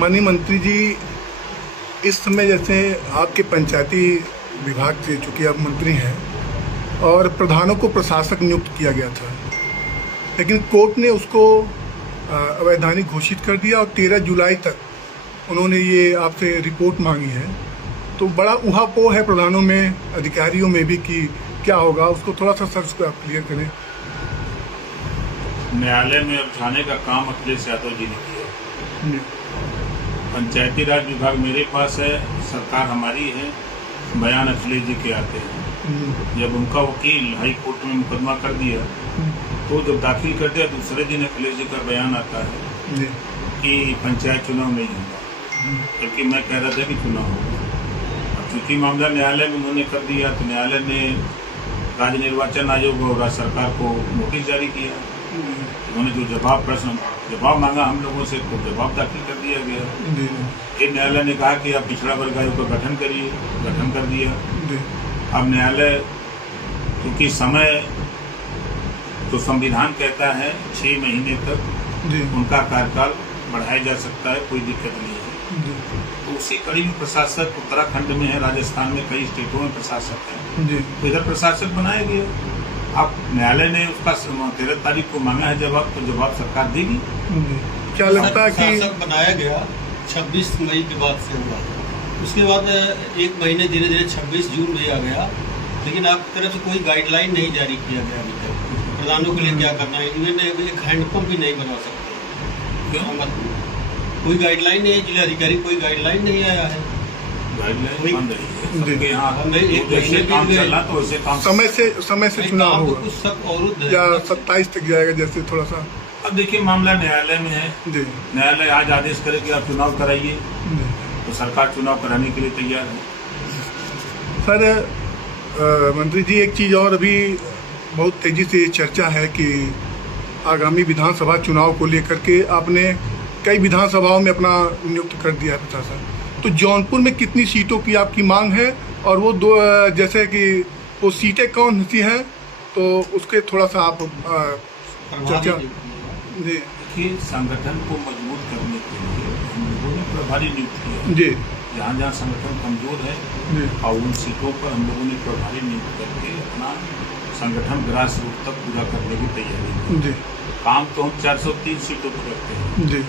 माननीय मंत्री जी, इस समय जैसे आपके पंचायती विभाग से चूँकि आप मंत्री हैं और प्रधानों को प्रशासक नियुक्त किया गया था, लेकिन कोर्ट ने उसको अवैधानिक घोषित कर दिया और 13 जुलाई तक उन्होंने ये आपसे रिपोर्ट मांगी है। तो बड़ा ऊहापोह है प्रधानों में, अधिकारियों में भी कि क्या होगा, उसको थोड़ा सा सर उसको आप क्लियर करें। न्यायालय में अब जाने का काम अखिलेश यादव जी ने किया। पंचायती राज विभाग मेरे पास है, सरकार हमारी है, बयान अखिलेश जी के आते हैं। जब उनका वकील हाई कोर्ट में मुकदमा कर दिया तो जब दाखिल कर दिया दूसरे दिन अखिलेश जी का बयान आता है कि पंचायत चुनाव नहीं होगा, जबकि मैं कह रहा था कि चुनाव होगा। अब चूंकि मामला न्यायालय में उन्होंने कर दिया तो न्यायालय ने राज्य निर्वाचन आयोग और राज्य सरकार को नोटिस जारी किया। उन्होंने जो जवाब मांगा हम लोगों से, तो जवाब दाखिल कर दिया गया। फिर न्यायालय ने कहा कि आप पिछड़ा वर्ग आयोग का गठन करिए, गठन कर दिया। अब न्यायालय क्योंकि समय तो संविधान कहता है 6 महीने तक उनका कार्यकाल बढ़ाया जा सकता है, कोई दिक्कत नहीं है। तो उसी कड़ी में प्रशासक उत्तराखंड में है, राजस्थान में कई स्टेटों में प्रशासक है, तो इधर प्रशासक बनाया गया। अब न्यायालय ने उसका 13 तारीख को मांगा है जवाब, तो जवाब सरकार देगी। क्या लगता है कि प्रशासक बनाया गया 26 मई के बाद से हुआ, उसके बाद एक महीने धीरे धीरे 26 जून भी आ गया, लेकिन आपकी तरफ से कोई गाइडलाइन नहीं जारी किया गया अभी तक प्रधानों के लिए क्या करना है। इन्होंने एक हैंडपम्प भी नहीं बनवा सकते, क्यों? कोई गाइडलाइन नहीं है, जिलाधिकारी कोई गाइडलाइन नहीं आया है। समय से चुनाव होगा या 27 तक जाएगा, जैसे थोड़ा सा। अब देखिए मामला न्यायालय में है, न्यायालय आज आदेश करे कि आप चुनाव कराइए, तो सरकार चुनाव कराने के लिए तैयार है। सर मंत्री जी, एक चीज़ और अभी बहुत तेज़ी से चर्चा है कि आगामी विधानसभा चुनाव को लेकर के आपने कई विधानसभाओं में अपना नियुक्त कर दिया है प्रशासन, तो जौनपुर में कितनी सीटों की आपकी मांग है और वो दो जैसे कि वो सीटें कौन सी हैं, तो उसके थोड़ा सा आप चर्चा। जी, देखिए संगठन को मजबूत करने के लिए हम लोगों ने प्रभारी नियुक्त किया जी, जहाँ जहाँ संगठन कमजोर है और उन सीटों पर हम लोगों ने प्रभारी नियुक्त करके अपना संगठन ग्रास रूट तक पूरा करने की तैयारी की। काम तो हम 403 सीटों पर करते हैं जी।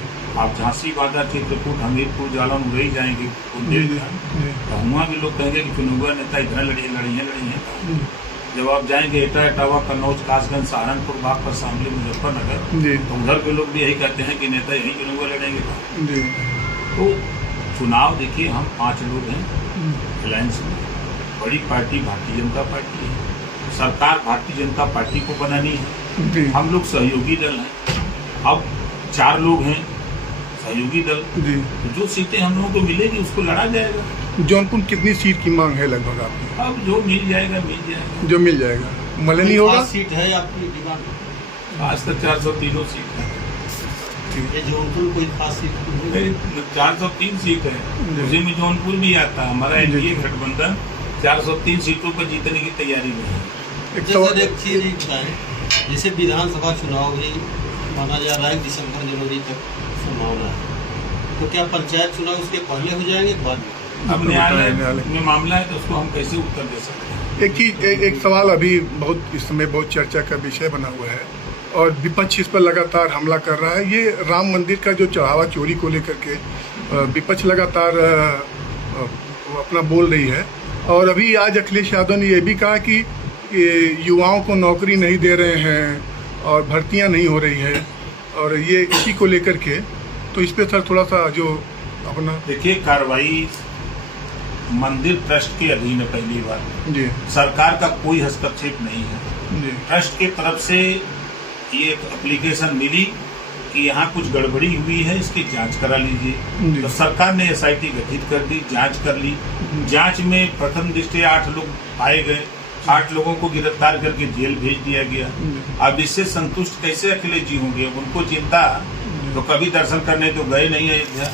आप झांसी, बांदा, चित्रकूट, हमीरपुर, जालौन उड़े ही जाएंगे तो वहाँ भी लोग कहेंगे कि चुनाव नेता इधर लड़ी है। जब आप जाएंगे एटा, इटावा, कन्नौज, कासगंज, सहारनपुर, बागपत, शामली, मुजफ्फरनगर, तो उधर के लोग भी यही कहते हैं कि नेता यही चुनाव लड़ेंगे। तो चुनाव देखिए हम 5 लोग हैं अलायंस में, बड़ी पार्टी भारतीय जनता पार्टी है, सरकार भारतीय जनता पार्टी को बनानी है, हम लोग सहयोगी दल हैं। अब 4 लोग हैं सहयोगी दल, तो जो सीटें हम लोगों को मिलेगी उसको लड़ा जाएगा। जौनपुर कितनी सीट की मांग है लगभग आपकी? अब जो मिल जाएगा जो मिल जाएगा। मलनी होगा सीट है आपकी डिमांड? आज तक 403 सीट है। ये जौनपुर कोई खास सीट? 403 सीट है, उसी में जौनपुर भी आता है। हमारा एनडीए गठबंधन 403 सीटों पर जीतने की तैयारी में है। एक चीज बताएं, जैसे विधानसभा चुनाव भी माना जा रहा है दिसंबर जनवरी तक संभावना है, तो क्या पंचायत चुनाव इसके पहले हो जाएंगे बाद में? अब न्यायालय में मामला है तो उसको हम कैसे उत्तर दे सकते हैं। एक चीज, एक सवाल अभी बहुत इस समय बहुत चर्चा का विषय बना हुआ है और विपक्ष इस पर लगातार हमला कर रहा है। ये राम मंदिर का जो चढ़ावा चोरी को लेकर के विपक्ष लगातार अपना बोल रही है, और अभी आज अखिलेश यादव ने यह भी कहा कि युवाओं को नौकरी नहीं दे रहे हैं और भर्तियां नहीं हो रही है, और ये इसी को लेकर के, तो इस पर सर थोड़ा सा जो अपना। देखिए कार्रवाई मंदिर ट्रस्ट के अधीन है, पहली बार जी, सरकार का कोई हस्तक्षेप नहीं है जी। ट्रस्ट के तरफ से ये एप्लीकेशन मिली कि यहाँ कुछ गड़बड़ी हुई है, इसकी जांच करा लीजिए, तो सरकार ने एसआईटी गठित कर दी, जांच कर ली। जांच में प्रथम दृष्टया 8 लोग पाए गए, 8 लोगों को गिरफ्तार करके जेल भेज दिया गया। अब इससे संतुष्ट कैसे अखिलेश जी होंगे? उनको चिंता, तो कभी दर्शन करने तो गए नहीं अयोध्या,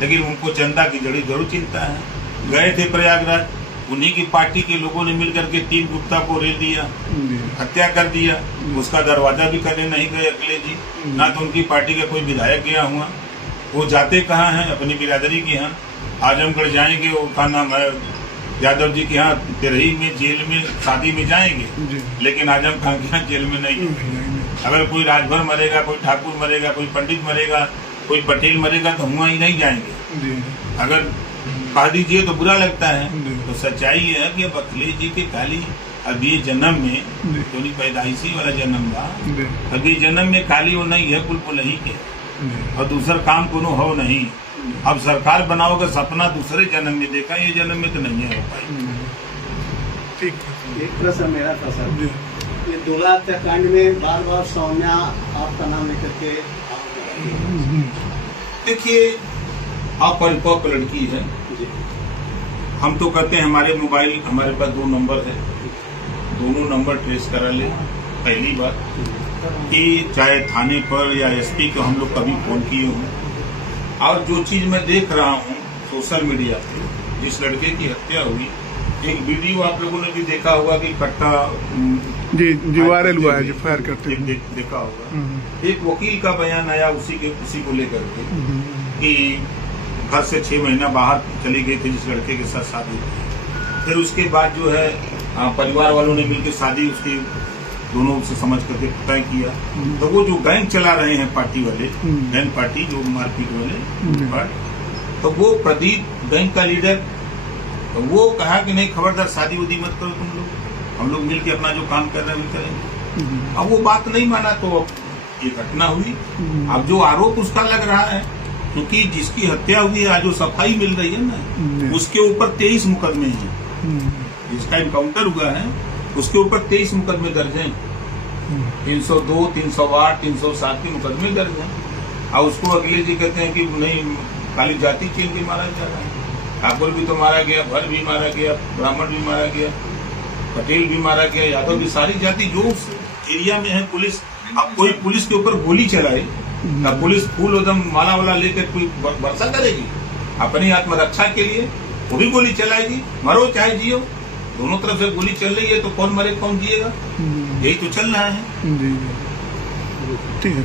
लेकिन उनको जनता की जरूर चिंता है। गए थे प्रयागराज, उन्हीं की पार्टी के लोगों ने मिलकर के 3 गुप्ता को रेल दिया, हत्या कर दिया, उसका दरवाजा भी करने नहीं गए अखिलेश जी, ना तो उनकी पार्टी का कोई विधायक गया हुआ। वो जाते कहाँ हैं? अपनी बिरादरी के यहाँ। आजमगढ़ जाएंगे, वो का नाम है यादव जी के यहाँ तिरही में जेल में शादी में जाएंगे, लेकिन आजम खान के यहाँ जेल में नहीं। अगर कोई राजभर मरेगा, कोई ठाकुर मरेगा, कोई पंडित मरेगा, कोई पटेल मरेगा तो हम वहीं नहीं जाएंगे। अगर कह दीजिए तो बुरा लगता है। तो सच्चाई ये है कि अब अखिलेश जी के खाली अब ये जन्म में तो नहीं, पैदाइशी वाला जन्म बा, अब ये जन्म में खाली वो नहीं है, कुल ही के और दूसरा काम कोनो हो नहीं। अब सरकार बनाओगे सपना दूसरे जन्म में देखा, ये जन्म में तो नहीं हो पाई। ठीक। एक प्रश्न मेरा था सर, ये 2 हत्याकांड में बार बार सौम्या आपका नाम लेकर के देखिए, अपरिपक्व लड़की है। हम तो कहते हैं हमारे मोबाइल, हमारे पास 2 नंबर है, दोनों नंबर ट्रेस करा ले। पहली बात कि चाहे थाने पर या एसपी को हम लोग कभी फोन किए हों, और जो चीज मैं देख रहा हूँ सोशल मीडिया पे, जिस लड़के की हत्या हुई, एक वीडियो आप लोगों ने भी देखा होगा कि कट्टा जी वायरल हुआ है, जो फायर करते देखा होगा। एक वकील का बयान आया उसी को लेकर के कि घर से 6 महीना बाहर चली गई थी जिस लड़के के साथ शादी की। फिर उसके बाद जो है परिवार वालों ने मिलकर शादी उसकी दोनों से समझ करके तय किया। तो वो जो गैंग चला रहे हैं पार्टी वाले, गैंग पार्टी जो मारपीट वाले, तो वो प्रदीप गैंग का लीडर, तो वो कहा कि नहीं खबरदार शादी उदी मत करो तुम लोग, हम लोग मिलके अपना जो काम कर रहे हैं वो करेंगे। अब वो बात नहीं माना तो ये घटना हुई। अब जो आरोप उसका लग रहा है, क्योंकि जिसकी हत्या हुई है आज जो सफाई मिल रही है ना, उसके ऊपर 23 मुकदमे हैं। जिसका इनकाउंटर हुआ है उसके ऊपर 23 मुकदमे दर्ज हैं, 302, 308, 307 के मुकदमे दर्ज हैं। और उसको अखिलेश जी कहते हैं कि नहीं, खाली जाति चीन के मारा जा रहा है। ठाकुर भी तो मारा गया, भर भी मारा गया, ब्राह्मण भी मारा गया, पटेल भी मारा गया, यादव भी, सारी जाति जो उस एरिया में है। पुलिस, अब कोई पुलिस के ऊपर गोली चलाए, अब पुलिस फूल एकदम माला वाला लेकर कोई वर्षा करेगी अपनी आत्मरक्षा के लिए? वो भी गोली चलाएगी, मरो चाहे जियो, दोनों तरफ से गोली चल रही है, तो कौन मरे कौन जिएगा? यही तो चल रहा है। ठीक है।